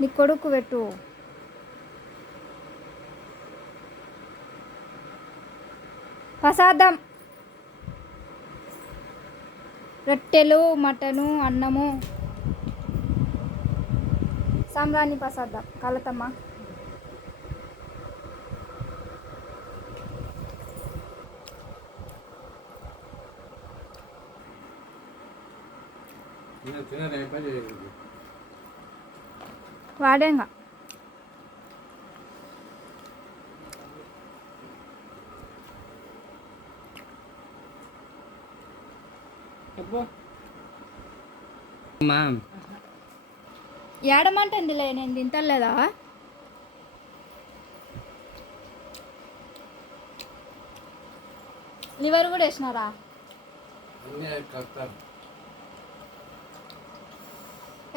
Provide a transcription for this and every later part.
నీ కొడుకు పెట్టు. ప్రసాదం. రొట్టెలు మటను అన్నము. సాంబ్రాణి ప్రసాదం. కలతమ్మ. నేను పని వాడేంగా? చెప్పు మా ఏడమంటుందిలే నేను తింటలేదా? లివర్ కూడా వేసినారా?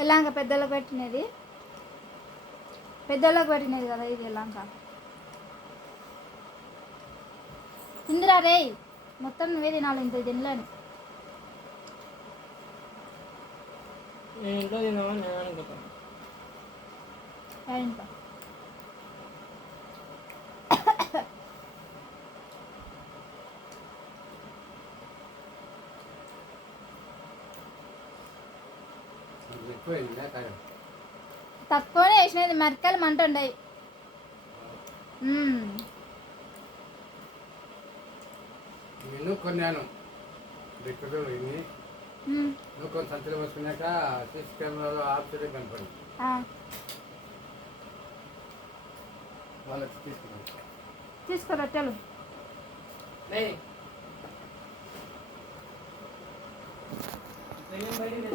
ఎలాంక పెద్దలకు పెట్టినది? పెద్దలకు పెట్టినది కదా ఇది ఎలాంక తిందిరా రే మొత్తం నువ్వే తినాలి ఇంత తినలేను నేను ఇంట్లో తిందామని నేను అనుకుంటాను ఇంకా ఎక్కువైందా కాదు తక్కువనే వేసినది మిరకాయలు మంట ఉండయి. నేను కొన్నాను దిక్కులు ఇన్ని మ్మ్. నువ్వు కొంత సంతలో వస్తున్నాక సీసీ కెమెరాలో ఆఫ్ కనపడి వాళ్ళకి తీసుకున్నాను తీసుకో రొట్టెలు ఏయ్. బయటికి తెచ్చు.